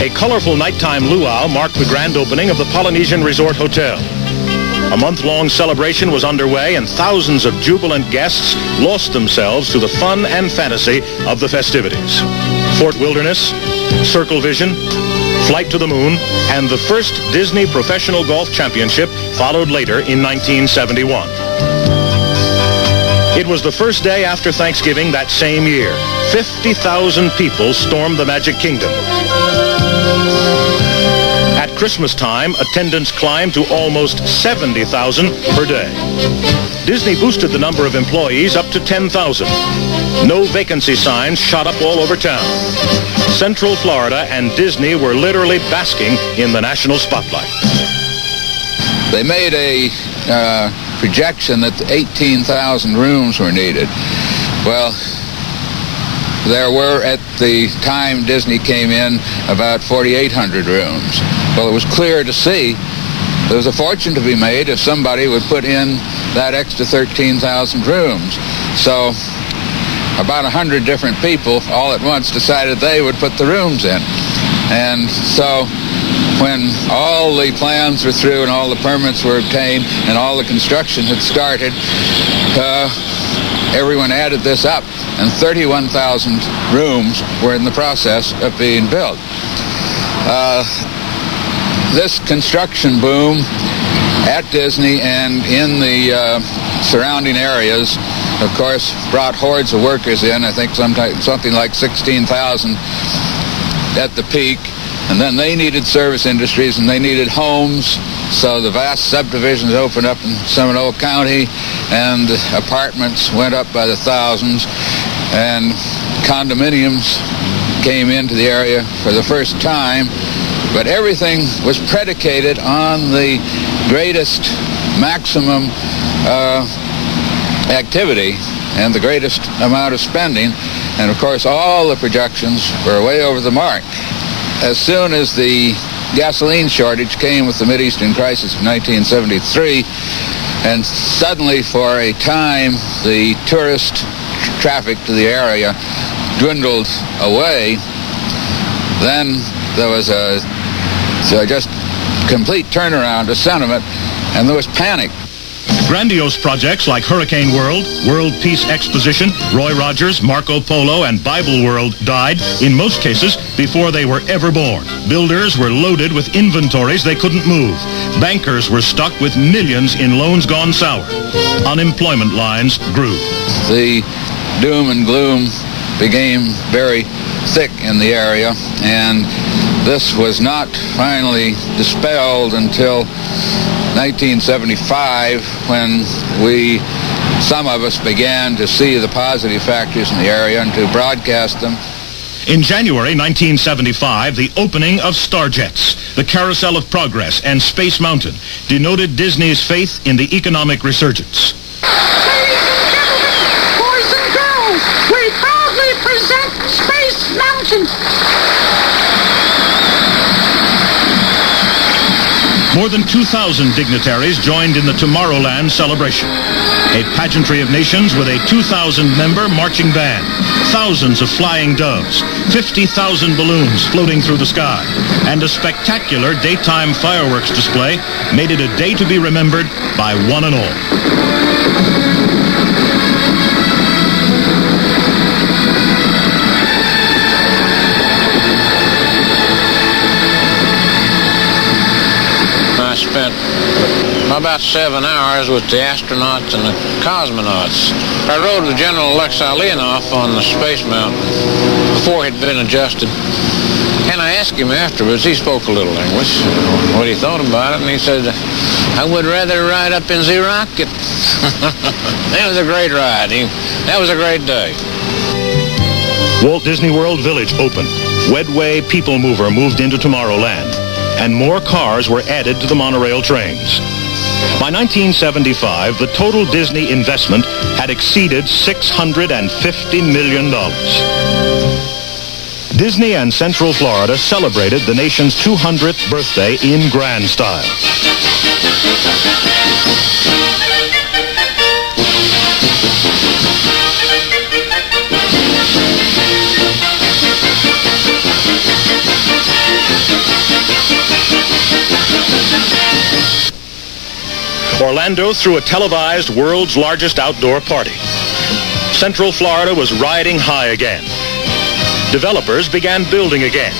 A colorful nighttime luau marked the grand opening of the Polynesian Resort Hotel. A month-long celebration was underway, and thousands of jubilant guests lost themselves to the fun and fantasy of the festivities. Fort Wilderness, Circle Vision, Flight to the Moon, and the first Disney Professional Golf Championship followed later in 1971. It was the first day after Thanksgiving that same year. 50,000 people stormed the Magic Kingdom. At Christmas time, attendance climbed to almost 70,000 per day. Disney boosted the number of employees up to 10,000. No vacancy signs shot up all over town. Central Florida and Disney were literally basking in the national spotlight. They made a projection that 18,000 rooms were needed. Well, there were, at the time Disney came in, about 4,800 rooms. Well, it was clear to see there was a fortune to be made if somebody would put in that extra 13,000 rooms. So about 100 different people all at once decided they would put the rooms in. And so when all the plans were through and all the permits were obtained and all the construction had started, everyone added this up, and 31,000 rooms were in the process of being built. This construction boom at Disney and in the surrounding areas, of course, brought hordes of workers in. I think something like 16,000 at the peak. And then they needed service industries and they needed homes. So the vast subdivisions opened up in Seminole County, and apartments went up by the thousands, and condominiums came into the area for the first time. But everything was predicated on the greatest maximum activity and the greatest amount of spending. And of course, all the projections were way over the mark. As soon as the gasoline shortage came with the Mideastern crisis of 1973, and suddenly for a time the tourist traffic to the area dwindled away, then there was a just complete turnaround of sentiment, and there was panic. Grandiose projects like Hurricane World, World Peace Exposition, Roy Rogers, Marco Polo, and Bible World died, in most cases, before they were ever born. Builders were loaded with inventories they couldn't move. Bankers were stuck with millions in loans gone sour. Unemployment lines grew. The doom and gloom became very thick in the area, and this was not finally dispelled until 1975, when some of us began to see the positive factors in the area and to broadcast them. In January 1975, the opening of Starjets, the Carousel of Progress, and Space Mountain denoted Disney's faith in the economic resurgence. Ladies and gentlemen, boys and girls, we proudly present Space Mountain. More than 2,000 dignitaries joined in the Tomorrowland celebration. A pageantry of nations with a 2,000-member marching band, thousands of flying doves, 50,000 balloons floating through the sky, and a spectacular daytime fireworks display made it a day to be remembered by one and all. I spent about 7 hours with the astronauts and the cosmonauts. I rode with General Alexei Leonov on the Space Mountain before he'd been adjusted. And I asked him afterwards, he spoke a little English, what he thought about it, and he said, I would rather ride up in the rocket. That was a great ride. That was a great day. Walt Disney World Village opened. Wedway People Mover moved into Tomorrowland, and more cars were added to the monorail trains. By 1975, the total Disney investment had exceeded $650 million. Disney and Central Florida celebrated the nation's 200th birthday in grand style. Orlando threw a televised world's largest outdoor party. Central Florida was riding high again. Developers began building again.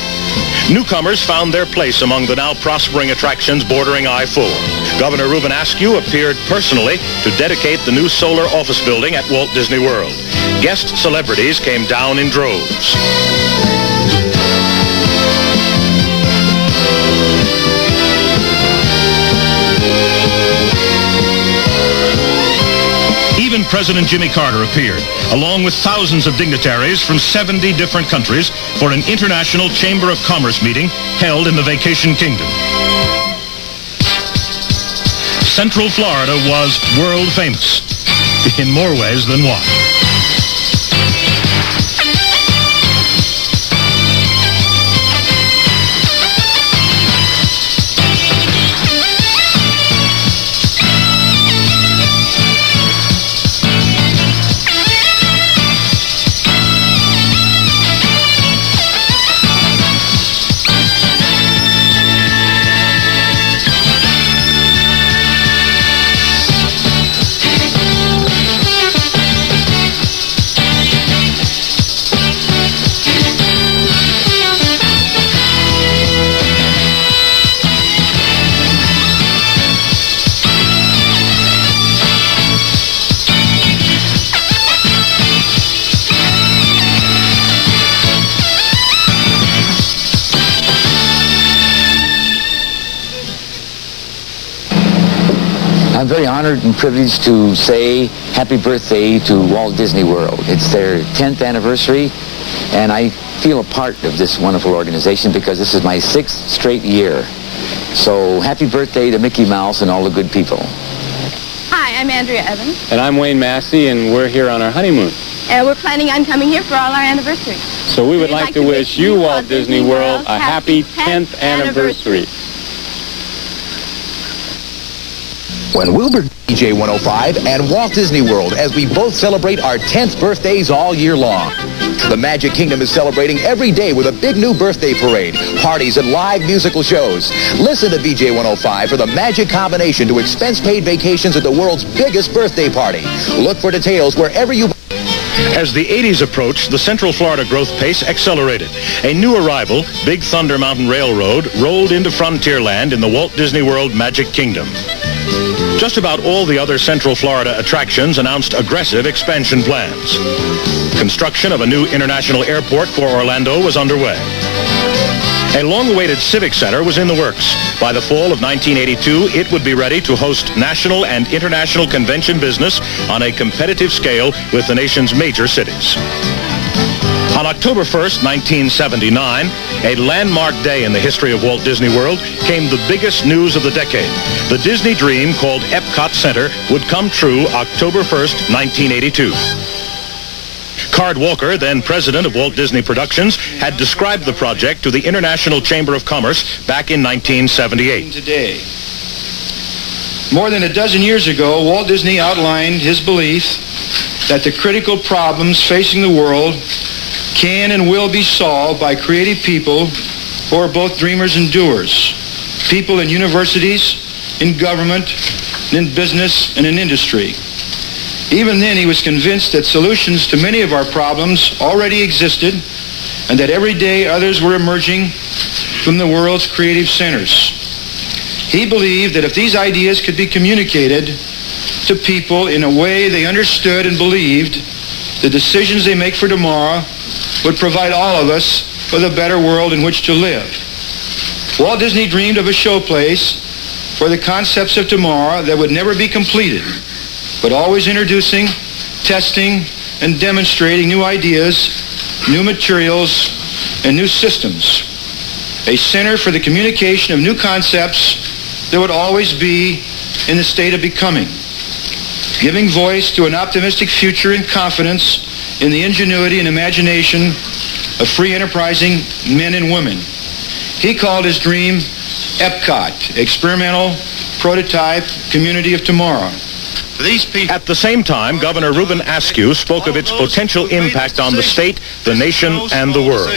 Newcomers found their place among the now prospering attractions bordering I-4. Governor Reuben Askew appeared personally to dedicate the new solar office building at Walt Disney World. Guest celebrities came down in droves. Even President Jimmy Carter appeared, along with thousands of dignitaries from 70 different countries, for an international Chamber of Commerce meeting held in the Vacation Kingdom. Central Florida was world famous, in more ways than one. I'm very honored and privileged to say happy birthday to Walt Disney World. It's their 10th anniversary, and I feel a part of this wonderful organization because this is my 6th straight year. So happy birthday to Mickey Mouse and all the good people. Hi, I'm Andrea Evans. And I'm Wayne Massey, and we're here on our honeymoon. And we're planning on coming here for all our anniversaries. So we would like to wish you, Walt Disney World, a happy 10th anniversary. When Wilbur DJ 105 and Walt Disney World as we both celebrate our 10th birthdays all year long. The Magic Kingdom is celebrating every day with a big new birthday parade, parties, and live musical shows. Listen to VJ 105 for the magic combination to expense-paid vacations at the world's biggest birthday party. Look for details wherever you... As the 80s approached, the Central Florida growth pace accelerated. A new arrival, Big Thunder Mountain Railroad, rolled into Frontierland in the Walt Disney World Magic Kingdom. Just about all the other Central Florida attractions announced aggressive expansion plans. Construction of a new international airport for Orlando was underway. A long-awaited civic center was in the works. By the fall of 1982, it would be ready to host national and international convention business on a competitive scale with the nation's major cities. On October 1st, 1979, a landmark day in the history of Walt Disney World, came the biggest news of the decade. The Disney dream called EPCOT Center would come true October 1st, 1982. Card Walker, then president of Walt Disney Productions, had described the project to the International Chamber of Commerce back in 1978. Today, more than a dozen years ago, Walt Disney outlined his belief that the critical problems facing the world can and will be solved by creative people who are both dreamers and doers. People in universities, in government, in business, and in industry. Even then, he was convinced that solutions to many of our problems already existed and that every day others were emerging from the world's creative centers. He believed that if these ideas could be communicated to people in a way they understood and believed, the decisions they make for tomorrow would provide all of us with a better world in which to live. Walt Disney dreamed of a showplace for the concepts of tomorrow that would never be completed, but always introducing, testing, and demonstrating new ideas, new materials, and new systems. A center for the communication of new concepts that would always be in the state of becoming, giving voice to an optimistic future and confidence in the ingenuity and imagination of free enterprising men and women. He called his dream EPCOT, Experimental Prototype Community of Tomorrow. At the same time, Governor Reuben Askew spoke of its potential impact on the state, the nation, and the world.